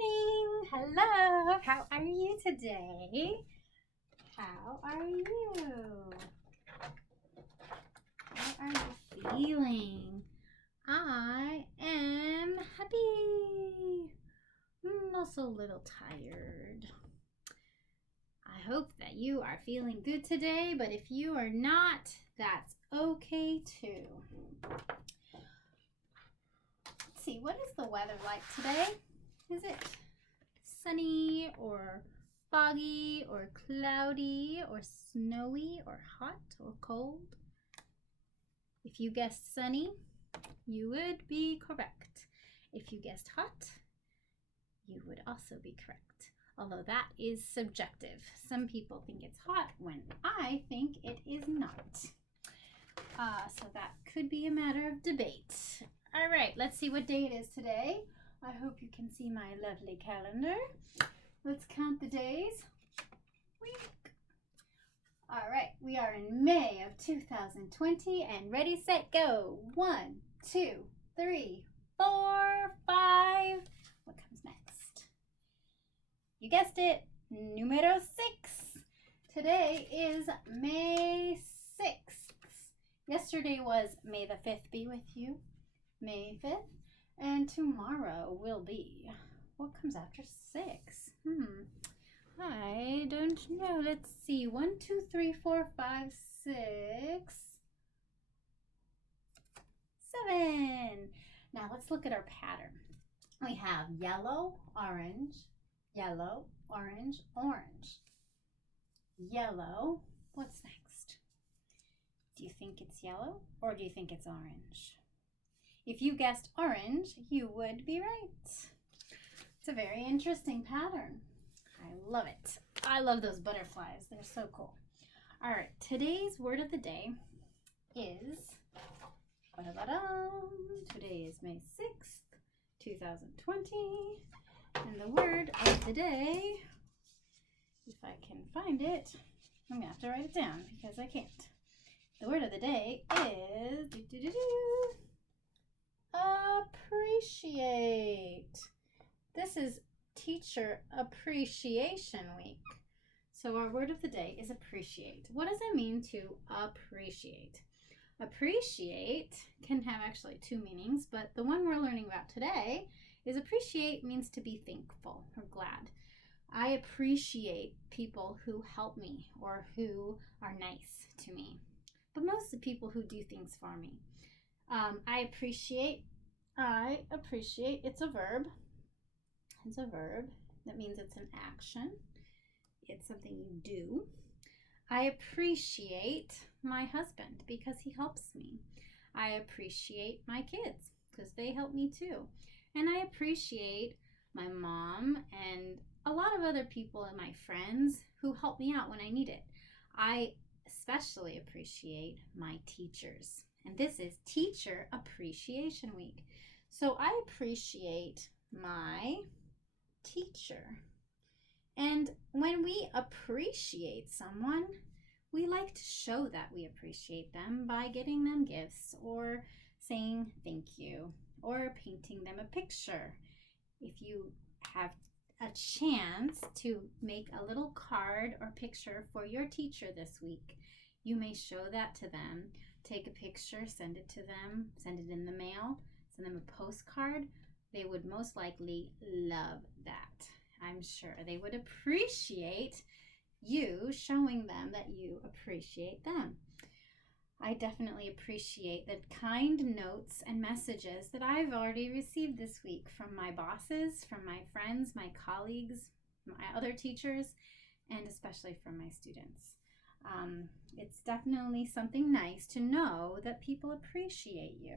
morning. Hello. How are you today? How are you? How are you feeling? I am happy. I'm also a little tired. I hope that you are feeling good today, but if you are not, that's okay too. Let's see, what is the weather like today? Is it sunny or foggy or cloudy or snowy or hot or cold? If you guessed sunny, you would be correct. If you guessed hot, you would also be correct. Although that is subjective. Some people think it's hot when I think it is not. So that could be a matter of debate. All right, let's see what day it is today. I hope you can see my lovely calendar. Let's count the days. Week. All right, we are in May of 2020 and ready, set, go. 1, 2, 3, 4, 5. What comes next? You guessed it, numero 6. Today is May 6th. Yesterday was May the 5th be with you, May 5th. And tomorrow will be, what comes after 6? I don't know. Let's see. 1, 2, 3, 4, 5, 6, 7. Now let's look at our pattern. We have yellow, orange, yellow, orange, orange. Yellow. What's next? Do you think it's yellow or do you think it's orange? If you guessed orange, you would be right. It's a very interesting pattern. I love it. I love those butterflies. They're so cool. All right, today's word of the day is, today is May 6th, 2020. And the word of the day, if I can find it, I'm going to have to write it down because I can't. The word of the day is appreciate. This is Teacher Appreciation Week. So our word of the day is appreciate. What does it mean to appreciate? Appreciate can have actually two meanings, but the one we're learning about today is appreciate means to be thankful or glad. I appreciate people who help me or who are nice to me, but most of the people who do things for me. I appreciate, it's a verb. It's a verb. That means it's an action. It's something you do. I appreciate my husband because he helps me. I appreciate my kids because they help me too. And I appreciate my mom and a lot of other people and my friends who help me out when I need it. I especially appreciate my teachers. And this is Teacher Appreciation Week. So I appreciate my teacher. And when we appreciate someone, we like to show that we appreciate them by getting them gifts or saying thank you or painting them a picture. If you have a chance to make a little card or picture for your teacher this week, you may show that to them. Take a picture, send it to them, send it in the mail, send them a postcard. They would most likely love that. I'm sure they would appreciate you showing them that you appreciate them. I definitely appreciate the kind notes and messages that I've already received this week from my bosses, from my friends, my colleagues, my other teachers, and especially from my students. It's definitely something nice to know that people appreciate you.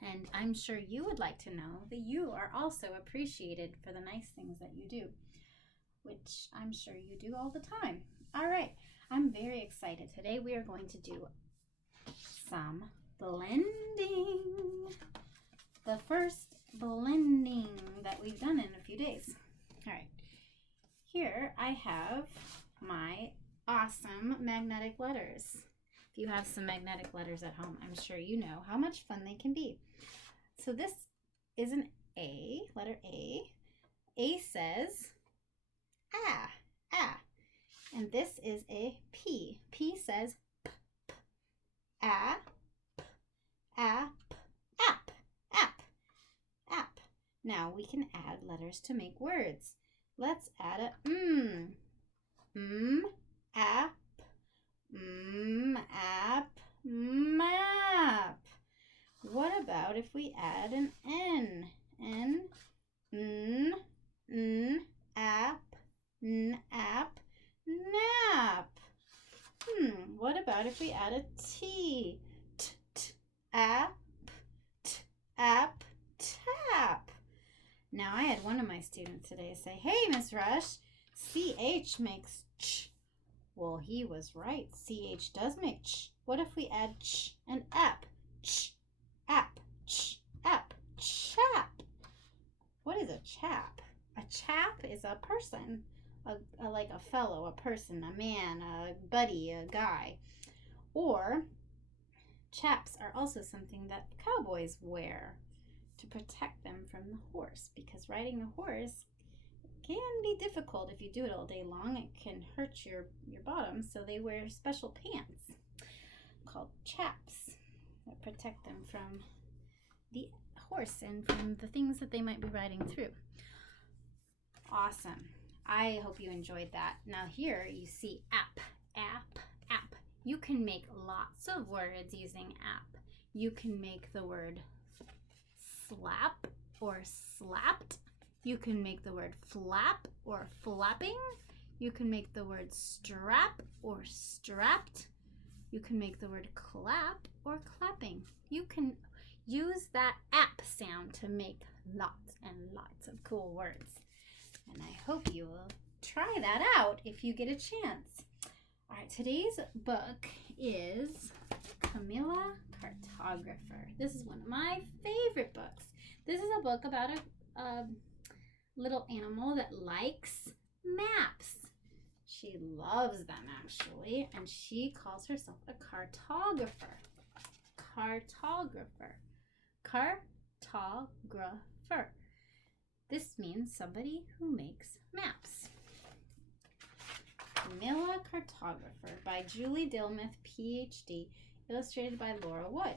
And I'm sure you would like to know that you are also appreciated for the nice things that you do, which I'm sure you do all the time. All right, I'm very excited. Today we are going to do some blending. The first blending that we've done in a few days. All right, here I have my awesome magnetic letters. If you have some magnetic letters at home, I'm sure you know how much fun they can be. So this is an A, letter A. A says ah, ah. And this is a P. P says p, p. Ah, p, ah, p, app, app, app. Now we can add letters to make words. Let's add a app, app, map. What about if we add an N? App, app, nap. What about if we add a T? App, app, tap. Now I had one of my students today say, "Hey, Miss Rush, CH makes ch." Well, he was right. CH does make ch. What if we add ch and app? Ch, app, ch, app, chap. What is a chap? A chap is a person, like a fellow, a person, a man, a buddy, a guy. Or chaps are also something that cowboys wear to protect them from the horse, because riding a horse can be difficult if you do it all day long. It can hurt your bottom, so they wear special pants called chaps that protect them from the horse and from the things that they might be riding through. Awesome. I hope you enjoyed that. Now here you see app, app, app. You can make lots of words using app. You can make the word slap or slapped. You can make the word flap or flapping. You can make the word strap or strapped. You can make the word clap or clapping. You can use that app sound to make lots and lots of cool words. And I hope you will try that out if you get a chance. All right, today's book is Camilla Cartographer. This is one of my favorite books. This is a book about a little animal that likes maps. She loves them, actually, and she calls herself a cartographer. Cartographer. Cartographer. This means somebody who makes maps. Camilla Cartographer by Julie Dillemuth, PhD, illustrated by Laura Wood.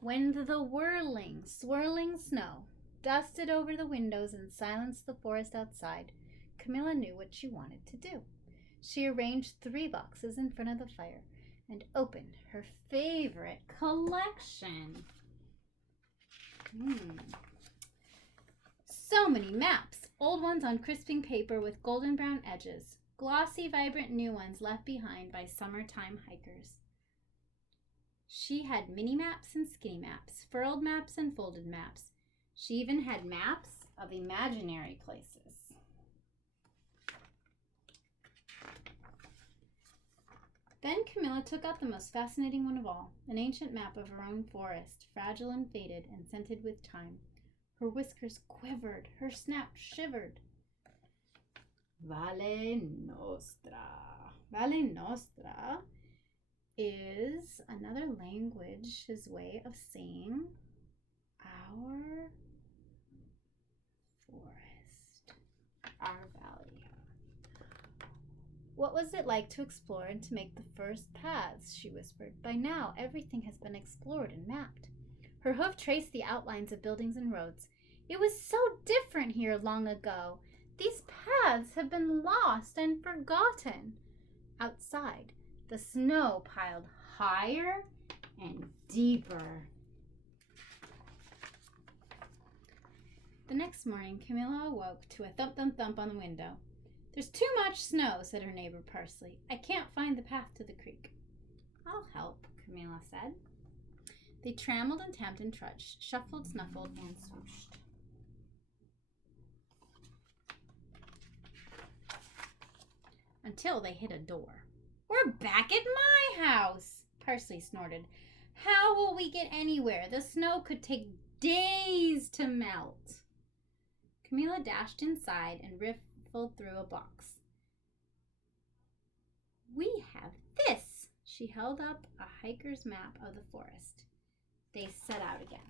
When the whirling, swirling snow dusted over the windows and silenced the forest outside, Camilla knew what she wanted to do. She arranged 3 boxes in front of the fire and opened her favorite collection. So many maps, old ones on crisping paper with golden brown edges, glossy, vibrant new ones left behind by summertime hikers. She had mini maps and skinny maps, furled maps and folded maps. She even had maps of imaginary places. Then Camilla took out the most fascinating one of all, an ancient map of her own forest, fragile and faded and scented with time. Her whiskers quivered, her snout shivered. Valle Nostra. Valle Nostra is another language's way of saying our forest, our valley. What was it like to explore and to make the first paths? She whispered. By now, everything has been explored and mapped. Her hoof traced the outlines of buildings and roads. It was so different here long ago. These paths have been lost and forgotten. Outside, the snow piled higher and deeper. The next morning, Camilla awoke to a thump, thump, thump on the window. There's too much snow, said her neighbor Parsley. I can't find the path to the creek. I'll help, Camilla said. They trammeled and tamped and trudged, shuffled, snuffled, and swooshed. Until they hit a door. We're back at my house, Parsley snorted. How will we get anywhere? The snow could take days to melt. Camilla dashed inside and riffled through a box. We have this. She held up a hiker's map of the forest. They set out again.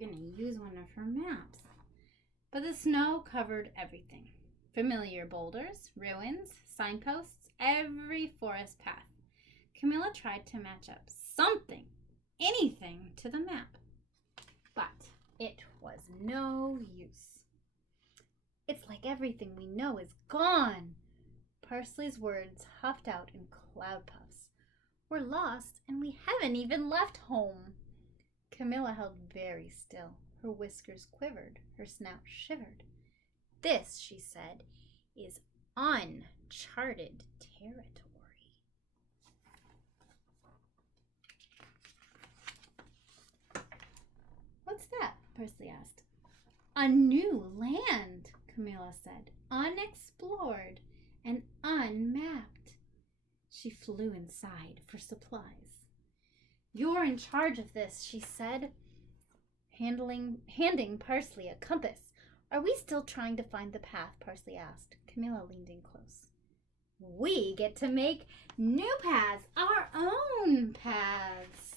going to use one of her maps. But the snow covered everything. Familiar boulders, ruins, signposts, every forest path. Camilla tried to match up something, anything, to the map. But it was no use. It's like everything we know is gone. Parsley's words huffed out in cloud puffs. We're lost, and we haven't even left home. Camilla held very still. Her whiskers quivered. Her snout shivered. This, she said, is uncharted territory. What's that? Parsley asked. A new land, Camilla said. Unexplored and unmapped. She flew inside for supplies. You're in charge of this, she said, handing Parsley a compass. Are we still trying to find the path? Parsley asked. Camilla leaned in close. We get to make new paths, our own paths.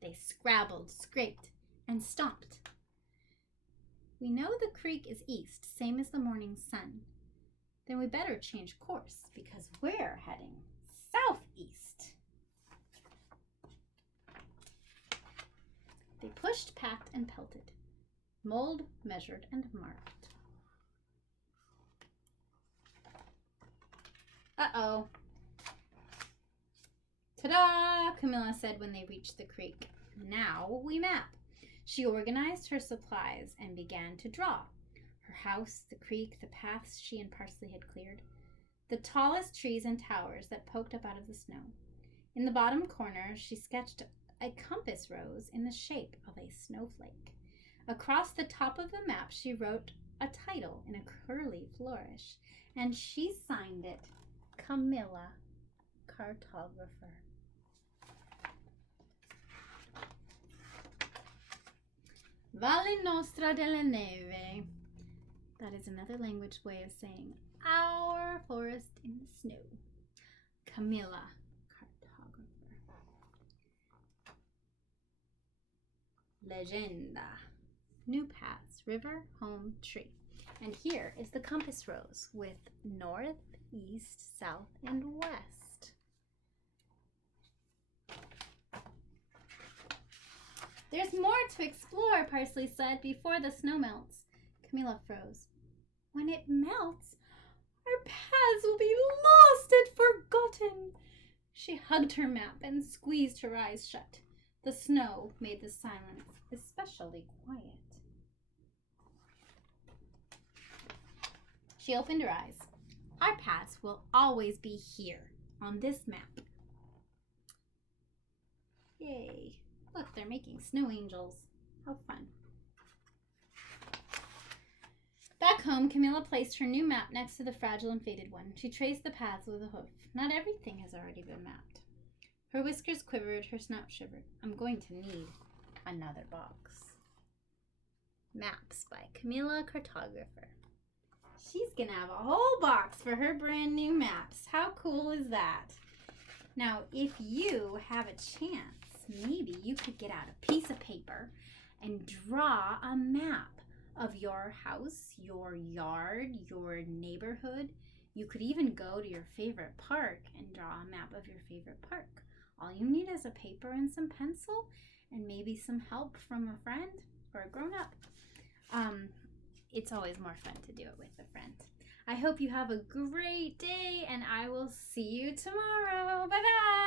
They scrabbled, scraped, and stomped. We know the creek is east, same as the morning sun. Then we better change course because we're heading southeast. They pushed, packed, and pelted, mulled, measured, and marked. Uh-oh. Ta-da! Camilla said when they reached the creek. Now we map. She organized her supplies and began to draw. Her house, the creek, the paths she and Parsley had cleared. The tallest trees and towers that poked up out of the snow. In the bottom corner, she sketched a compass rose in the shape of a snowflake. Across the top of the map, she wrote a title in a curly flourish, and she signed it Camilla Cartographer. Valle Nostra della Neve. That is another language way of saying our forest in the snow. Camilla Cartographer. Legenda. New paths, river, home, tree. And here is the compass rose with north, east, south, and west. There's more to explore, Parsley said, before the snow melts. Camilla froze. When it melts, our paths will be lost and forgotten. She hugged her map and squeezed her eyes shut. The snow made the silence especially quiet. She opened her eyes. Our paths will always be here on this map. Yay. Look, they're making snow angels. How fun. Back home, Camilla placed her new map next to the fragile and faded one. She traced the paths with a hoof. Not everything has already been mapped. Her whiskers quivered, her snout shivered. I'm going to need another box. Maps by Camilla Cartographer. She's going to have a whole box for her brand new maps. How cool is that? Now, if you have a chance, maybe you could get out a piece of paper and draw a map of your house, your yard, your neighborhood. You could even go to your favorite park and draw a map of your favorite park. All you need is a paper and some pencil and maybe some help from a friend or a grown-up. It's always more fun to do it with a friend. I hope you have a great day, and I will see you tomorrow. Bye-bye.